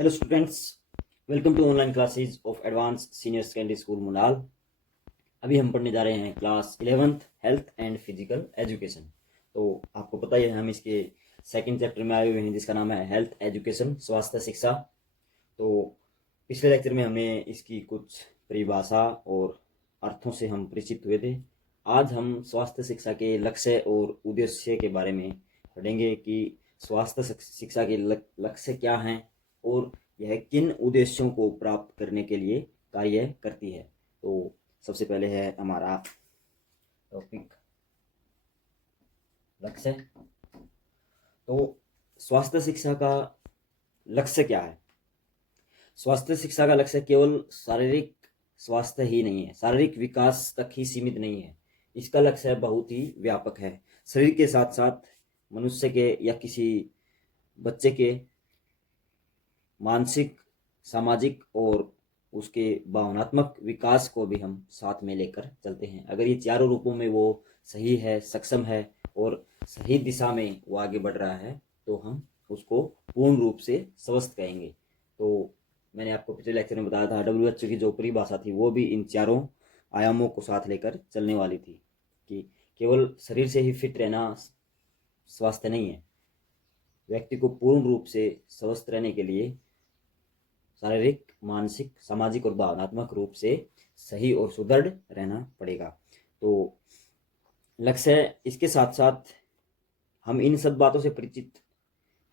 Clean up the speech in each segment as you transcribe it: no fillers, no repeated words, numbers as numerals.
Hello students, welcome to online classes of Advanced Senior Secondary School मुनाल। अभी हम पढ़ने जा रहे हैं class 11th health and physical education. तो आपको पता ही है हम इसके सेकंड चैप्टर में आए हुए हैं जिसका नाम है हेल्थ एजुकेशन, स्वास्थ्य शिक्षा। तो पिछले लेक्चर में हमने इसकी कुछ परिभाषा और अर्थों से हम परिचित हुए थे। आज हम स्वास्थ्य शिक्षा के लक्ष्य और उद्देश्य के बारे में पढ़ेंगे कि स्वास्थ्य शिक्षा के लक्ष्य क्या हैं और यह किन उद्देश्यों को प्राप्त करने के लिए कार्य करती है। तो सबसे पहले है हमारा टॉपिक लक्ष्य। तो स्वास्थ्य शिक्षा का लक्ष्य क्या है? स्वास्थ्य शिक्षा का लक्ष्य केवल शारीरिक स्वास्थ्य ही नहीं है, शारीरिक विकास तक ही सीमित नहीं है। इसका लक्ष्य बहुत ही व्यापक है। शरीर के साथ साथ मनुष्य के या किसी बच्चे के मानसिक, सामाजिक और उसके भावनात्मक विकास को भी हम साथ में लेकर चलते हैं। अगर ये चारों रूपों में वो सही है, सक्षम है और सही दिशा में वो आगे बढ़ रहा है तो हम उसको पूर्ण रूप से स्वस्थ कहेंगे। तो मैंने आपको पिछले लेक्चर में बताया था WHO की जो परिभाषा थी वो भी इन चारों आयामों को साथ लेकर चलने वाली थी कि केवल शरीर से ही फिट रहना स्वास्थ्य नहीं है। व्यक्ति को पूर्ण रूप से स्वस्थ रहने के लिए शारीरिक, मानसिक, सामाजिक और भावनात्मक रूप से सही और सुदृढ़ रहना पड़ेगा। तो लक्ष्य, इसके साथ साथ हम इन सब बातों से परिचित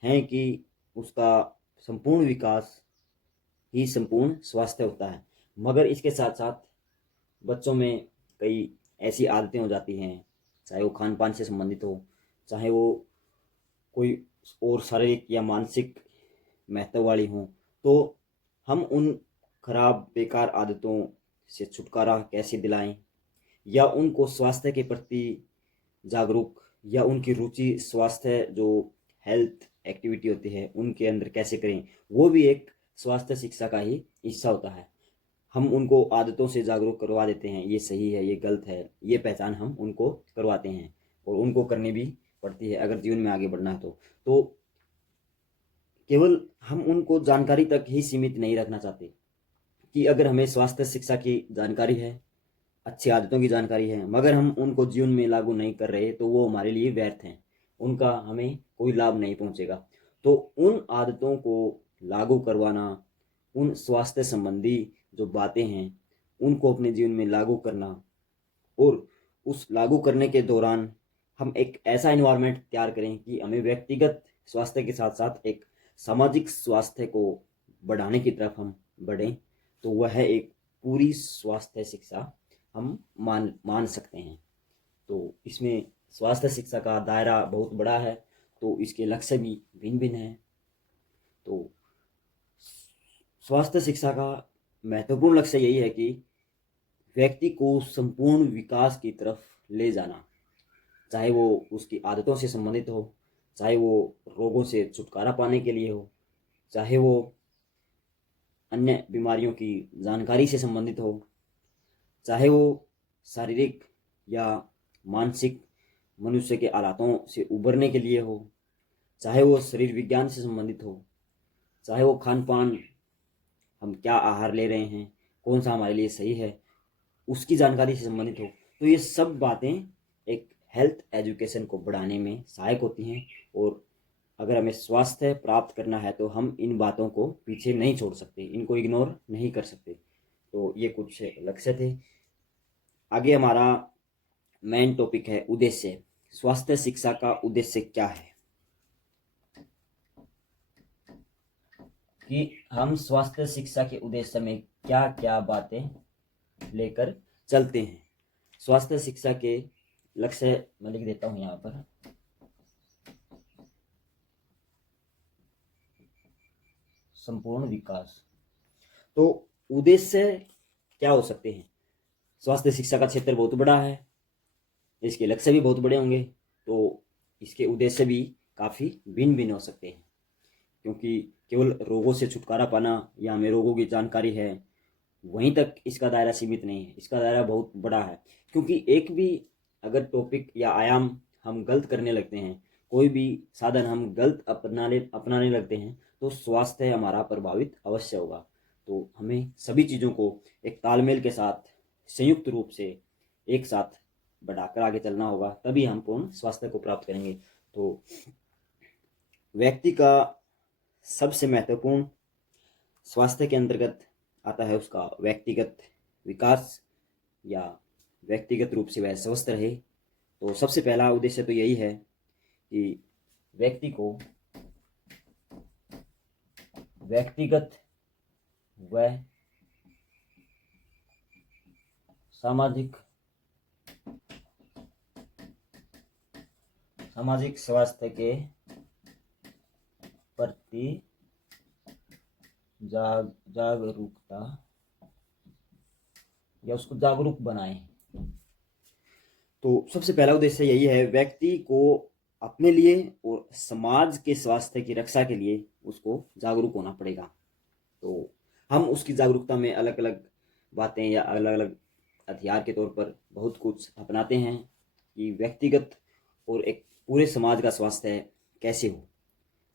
हैं कि उसका संपूर्ण विकास ही संपूर्ण स्वास्थ्य होता है। मगर इसके साथ साथ बच्चों में कई ऐसी आदतें हो जाती हैं, चाहे वो खान पान से संबंधित हो, चाहे वो कोई और शारीरिक या मानसिक महत्व वाली हों, तो हम उन खराब बेकार आदतों से छुटकारा कैसे दिलाएं या उनको स्वास्थ्य के प्रति जागरूक या उनकी रुचि स्वास्थ्य जो हेल्थ एक्टिविटी होती है उनके अंदर कैसे करें, वो भी एक स्वास्थ्य शिक्षा का ही हिस्सा होता है। हम उनको आदतों से जागरूक करवा देते हैं, ये सही है, ये गलत है, ये पहचान हम उनको करवाते हैं और उनको करनी भी पड़ती है अगर जीवन में आगे बढ़ना है तो केवल हम उनको जानकारी तक ही सीमित नहीं रखना चाहते कि अगर हमें स्वास्थ्य शिक्षा की जानकारी है, अच्छी आदतों की जानकारी है, मगर हम उनको जीवन में लागू नहीं कर रहे तो वो हमारे लिए व्यर्थ हैं, उनका हमें कोई लाभ नहीं पहुंचेगा। तो उन आदतों को लागू करवाना, उन स्वास्थ्य संबंधी जो बातें हैं उनको अपने जीवन में लागू करना और उस लागू करने के दौरान हम एक ऐसा एनवायरनमेंट तैयार करें कि हमें व्यक्तिगत स्वास्थ्य के साथ साथ एक सामाजिक स्वास्थ्य को बढ़ाने की तरफ हम बढ़ें। तो वह एक पूरी स्वास्थ्य शिक्षा हम मान सकते हैं। तो इसमें स्वास्थ्य शिक्षा का दायरा बहुत बड़ा है, तो इसके लक्ष्य भी भिन्न भिन्न हैं। तो स्वास्थ्य शिक्षा का महत्वपूर्ण लक्ष्य यही है कि व्यक्ति को संपूर्ण विकास की तरफ ले जाना, चाहे वो उसकी आदतों से संबंधित हो, चाहे वो रोगों से छुटकारा पाने के लिए हो, चाहे वो अन्य बीमारियों की जानकारी से संबंधित हो, चाहे वो शारीरिक या मानसिक मनुष्य के हालातों से उबरने के लिए हो, चाहे वो शरीर विज्ञान से संबंधित हो, चाहे वो खान पान, हम क्या आहार ले रहे हैं, कौन सा हमारे लिए सही है, उसकी जानकारी से संबंधित हो। तो ये सब बातें एक हेल्थ एजुकेशन को बढ़ाने में सहायक होती हैं और अगर हमें स्वास्थ्य प्राप्त करना है तो हम इन बातों को पीछे नहीं छोड़ सकते, इनको इग्नोर नहीं कर सकते। तो ये कुछ लक्ष्य थे। आगे हमारा मेन टॉपिक है उद्देश्य। स्वास्थ्य शिक्षा का उद्देश्य क्या है कि हम स्वास्थ्य शिक्षा के उद्देश्य में क्या क्या बातें लेकर चलते हैं। स्वास्थ्य शिक्षा के लक्ष्य मैं लिख देता हूं यहाँ पर। संपूर्ण विकास। तो उद्देश्य क्या हो सकते हैं? स्वास्थ्य शिक्षा का क्षेत्र बहुत बड़ा है, इसके लक्ष्य भी बहुत बड़े होंगे, तो इसके उद्देश्य भी काफ़ी भिन्न भिन्न हो सकते हैं। क्योंकि केवल रोगों से छुटकारा पाना या हमें रोगों की जानकारी है वहीं तक इसका दायरा सीमित नहीं है, इसका दायरा बहुत बड़ा है। क्योंकि एक भी अगर टॉपिक या आयाम हम गलत करने लगते हैं, कोई भी साधन हम गलत अपनाने लगते हैं तो स्वास्थ्य हमारा प्रभावित अवश्य होगा। तो हमें सभी चीज़ों को एक तालमेल के साथ संयुक्त रूप से एक साथ बढ़ाकर आगे चलना होगा, तभी हम पूर्ण स्वास्थ्य को प्राप्त करेंगे। तो व्यक्ति का सबसे महत्वपूर्ण स्वास्थ्य के अंतर्गत आता है उसका व्यक्तिगत विकास, या व्यक्तिगत रूप से वह स्वस्थ रहे। तो सबसे पहला उद्देश्य तो यही है कि व्यक्ति को व्यक्तिगत व सामाजिक स्वास्थ्य के प्रति जागरूकता या उसको जागरूक बनाएं। तो सबसे पहला उद्देश्य यही है, व्यक्ति को अपने लिए और समाज के स्वास्थ्य की रक्षा के लिए उसको जागरूक होना पड़ेगा। तो हम उसकी जागरूकता में अलग अलग बातें या अलग अलग हथियार के तौर पर बहुत कुछ अपनाते हैं कि व्यक्तिगत और एक पूरे समाज का स्वास्थ्य कैसे हो।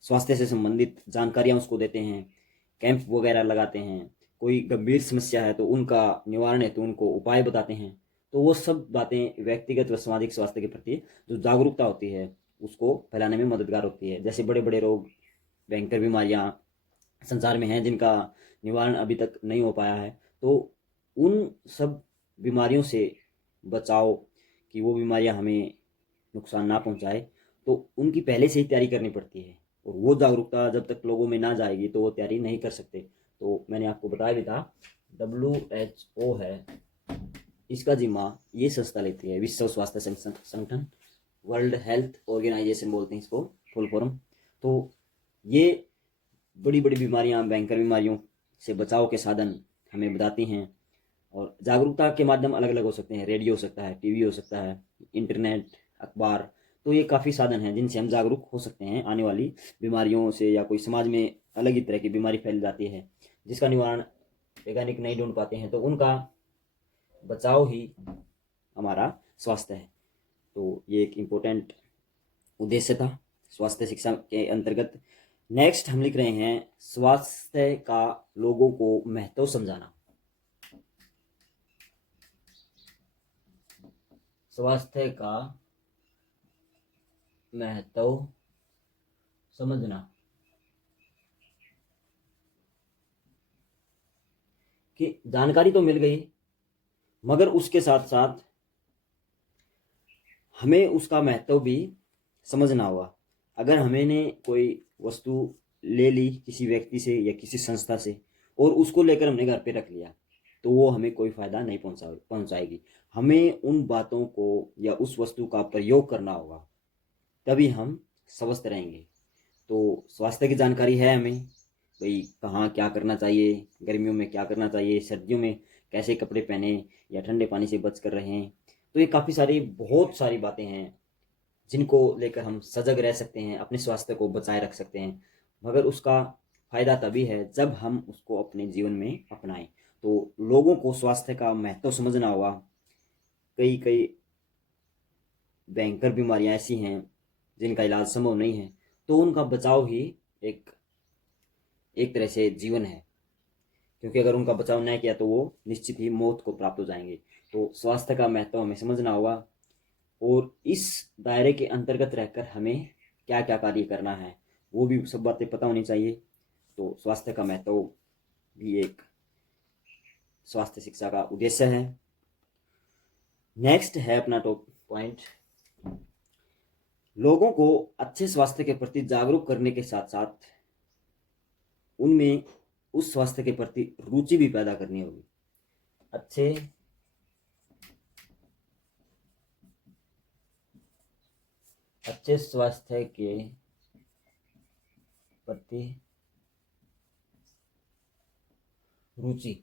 स्वास्थ्य से संबंधित जानकारियाँ उसको देते हैं, कैंप वगैरह लगाते हैं, कोई गंभीर समस्या है तो उनका निवारण है तो उनको उपाय बताते हैं। तो वो सब बातें व्यक्तिगत व सामाजिक स्वास्थ्य के प्रति जो जागरूकता होती है उसको फैलाने में मददगार होती है। जैसे बड़े बड़े रोग, भयंकर बीमारियां संसार में हैं जिनका निवारण अभी तक नहीं हो पाया है, तो उन सब बीमारियों से बचाव कि वो बीमारियां हमें नुकसान ना पहुंचाए, तो उनकी पहले से ही तैयारी करनी पड़ती है। और वो जागरूकता जब तक लोगों में ना जाएगी तो वो तैयारी नहीं कर सकते। तो मैंने आपको बताया भी था, WHO है, इसका जिम्मा ये संस्था लेती है, विश्व स्वास्थ्य संगठन, वर्ल्ड हेल्थ ऑर्गेनाइजेशन बोलते हैं इसको फुल फॉर्म। तो ये बड़ी बड़ी बीमारियां, भयंकर बीमारियों से बचाव के साधन हमें बताती हैं। और जागरूकता के माध्यम अलग अलग हो सकते हैं, रेडियो हो सकता है, टीवी हो सकता है, इंटरनेट, अखबार। तो ये काफ़ी साधन हैं जिनसे हम जागरूक हो सकते हैं आने वाली बीमारियों से, या कोई समाज में अलग ही तरह की बीमारी फैल जाती है जिसका निवारण वैज्ञानिक नहीं ढूंढ पाते हैं, तो उनका बचाव ही हमारा स्वास्थ्य है। तो ये एक इम्पोर्टेंट उद्देश्य था स्वास्थ्य शिक्षा के अंतर्गत। नेक्स्ट हम लिख रहे हैं स्वास्थ्य का लोगों को महत्व समझाना। स्वास्थ्य का महत्व समझना कि जानकारी तो मिल गई, मगर उसके साथ साथ हमें उसका महत्व भी समझना होगा। अगर हमने कोई वस्तु ले ली किसी व्यक्ति से या किसी संस्था से और उसको लेकर हमने घर पे रख लिया, तो वो हमें कोई फ़ायदा नहीं पहुंचाएगी। हमें उन बातों को या उस वस्तु का प्रयोग करना होगा, तभी हम स्वस्थ रहेंगे। तो स्वास्थ्य की जानकारी है हमें, भाई कहाँ क्या करना चाहिए, गर्मियों में क्या करना चाहिए, सर्दियों में कैसे कपड़े पहने या ठंडे पानी से बच कर रहें। तो ये काफ़ी सारी बहुत सारी बातें हैं जिनको लेकर हम सजग रह सकते हैं, अपने स्वास्थ्य को बचाए रख सकते हैं। मगर उसका फ़ायदा तभी है जब हम उसको अपने जीवन में अपनाएं। तो लोगों को स्वास्थ्य का महत्व समझना होगा। कई कई भयंकर बीमारियां ऐसी हैं जिनका इलाज संभव नहीं है, तो उनका बचाव ही एक एक तरह से जीवन है, क्योंकि अगर उनका बचाव न किया तो वो निश्चित ही मौत को प्राप्त हो जाएंगे। तो स्वास्थ्य का महत्व हमें समझना होगा और इस दायरे के अंतर्गत रहकर हमें क्या क्या कार्य करना है वो भी सब बातें पता होनी चाहिए। तो स्वास्थ्य का महत्व भी एक स्वास्थ्य शिक्षा का उद्देश्य है। नेक्स्ट है अपना टॉप पॉइंट, लोगों को अच्छे स्वास्थ्य के प्रति जागरूक करने के साथ साथ उनमें उस स्वास्थ्य के प्रति रुचि भी पैदा करनी होगी। अच्छे स्वास्थ्य के प्रति रुचि,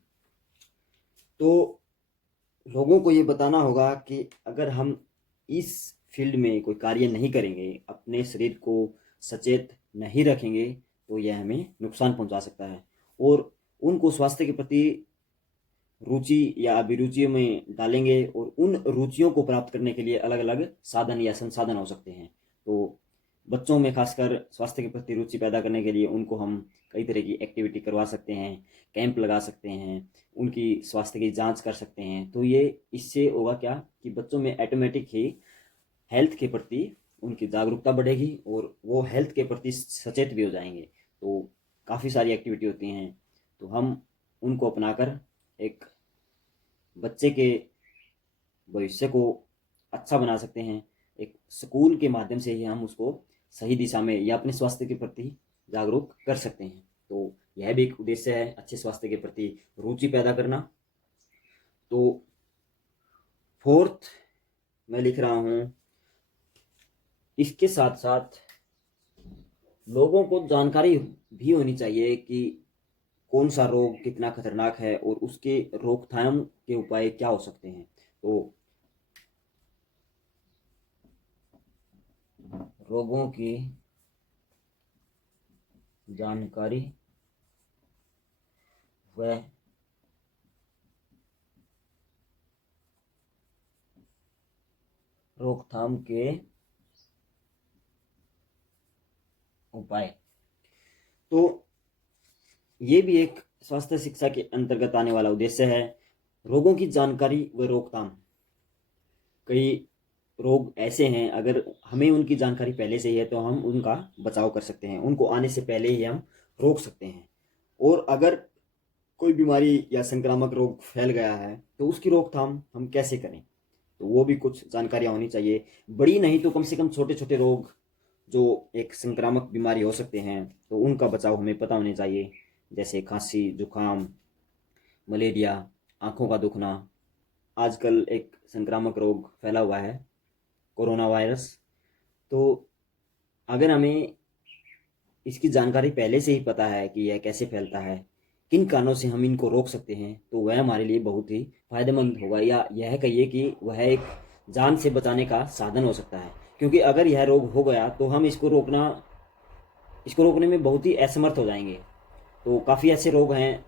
तो लोगों को ये बताना होगा कि अगर हम इस फील्ड में कोई कार्य नहीं करेंगे, अपने शरीर को सचेत नहीं रखेंगे, तो यह हमें नुकसान पहुंचा सकता है। और उनको स्वास्थ्य के प्रति रुचि या अभिरुचियों में डालेंगे और उन रुचियों को प्राप्त करने के लिए अलग अलग साधन या संसाधन हो सकते हैं। तो बच्चों में खासकर स्वास्थ्य के प्रति रुचि पैदा करने के लिए उनको हम कई तरह की एक्टिविटी करवा सकते हैं, कैंप लगा सकते हैं, उनकी स्वास्थ्य की जांच कर सकते हैं। तो ये इससे होगा क्या कि बच्चों में ऑटोमेटिक ही हेल्थ के प्रति उनकी जागरूकता बढ़ेगी और वो हेल्थ के प्रति सचेत भी हो जाएंगे। तो काफ़ी सारी एक्टिविटी होती हैं, तो हम उनको अपनाकर एक बच्चे के भविष्य को अच्छा बना सकते हैं। एक स्कूल के माध्यम से ही हम उसको सही दिशा में या अपने स्वास्थ्य के प्रति जागरूक कर सकते हैं। तो यह भी एक उद्देश्य है, अच्छे स्वास्थ्य के प्रति रुचि पैदा करना। तो फोर्थ मैं लिख रहा हूँ, इसके साथ साथ लोगों को जानकारी भी होनी चाहिए कि कौन सा रोग कितना खतरनाक है और उसके रोकथाम के उपाय क्या हो सकते हैं। तो रोगों की जानकारी व रोकथाम के उपाय, तो ये भी एक स्वास्थ्य शिक्षा के अंतर्गत आने वाला उद्देश्य है। रोगों की जानकारी व रोकथाम। कई रोग ऐसे हैं, अगर हमें उनकी जानकारी पहले से ही है तो हम उनका बचाव कर सकते हैं, उनको आने से पहले ही हम रोक सकते हैं। और अगर कोई बीमारी या संक्रामक रोग फैल गया है तो उसकी रोकथाम हम कैसे करें, तो वो भी कुछ जानकारियाँ होनी चाहिए। बड़ी नहीं तो कम से कम छोटे छोटे रोग जो एक संक्रामक बीमारी हो सकते हैं तो उनका बचाव हमें पता होना चाहिए, जैसे खांसी, जुकाम, मलेरिया, आँखों का दुखना। आजकल एक संक्रामक रोग फैला हुआ है, कोरोना वायरस। तो अगर हमें इसकी जानकारी पहले से ही पता है कि यह कैसे फैलता है, किन कारणों से हम इनको रोक सकते हैं, तो वह हमारे लिए बहुत ही फायदेमंद होगा, या यह कहिए कि वह एक जान से बचाने का साधन हो सकता है। क्योंकि अगर यह रोग हो गया तो हम इसको रोकने में बहुत ही असमर्थ हो जाएंगे। तो काफ़ी ऐसे रोग हैं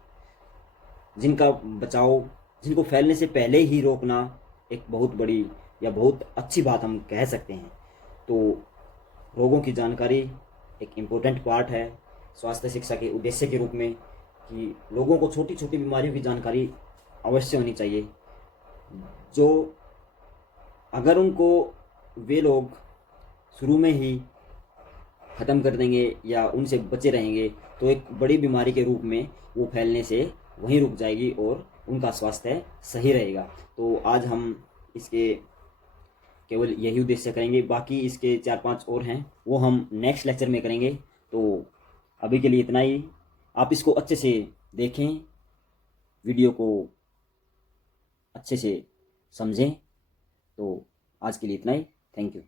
जिनका बचाव, जिनको फैलने से पहले ही रोकना एक बहुत बड़ी या बहुत अच्छी बात हम कह सकते हैं। तो रोगों की जानकारी एक इम्पोर्टेंट पार्ट है स्वास्थ्य शिक्षा के उद्देश्य के रूप में, कि लोगों को छोटी छोटी बीमारियों की जानकारी अवश्य होनी चाहिए, जो अगर उनको वे लोग शुरू में ही ख़त्म कर देंगे या उनसे बचे रहेंगे तो एक बड़ी बीमारी के रूप में वो फैलने से वहीं रुक जाएगी और उनका स्वास्थ्य सही रहेगा। तो आज हम इसके केवल यही उद्देश्य करेंगे, बाकी इसके 4-5 और हैं वो हम नेक्स्ट लेक्चर में करेंगे। तो अभी के लिए इतना ही। आप इसको अच्छे से देखें, वीडियो को अच्छे से समझें। तो आज के लिए इतना ही। Thank you.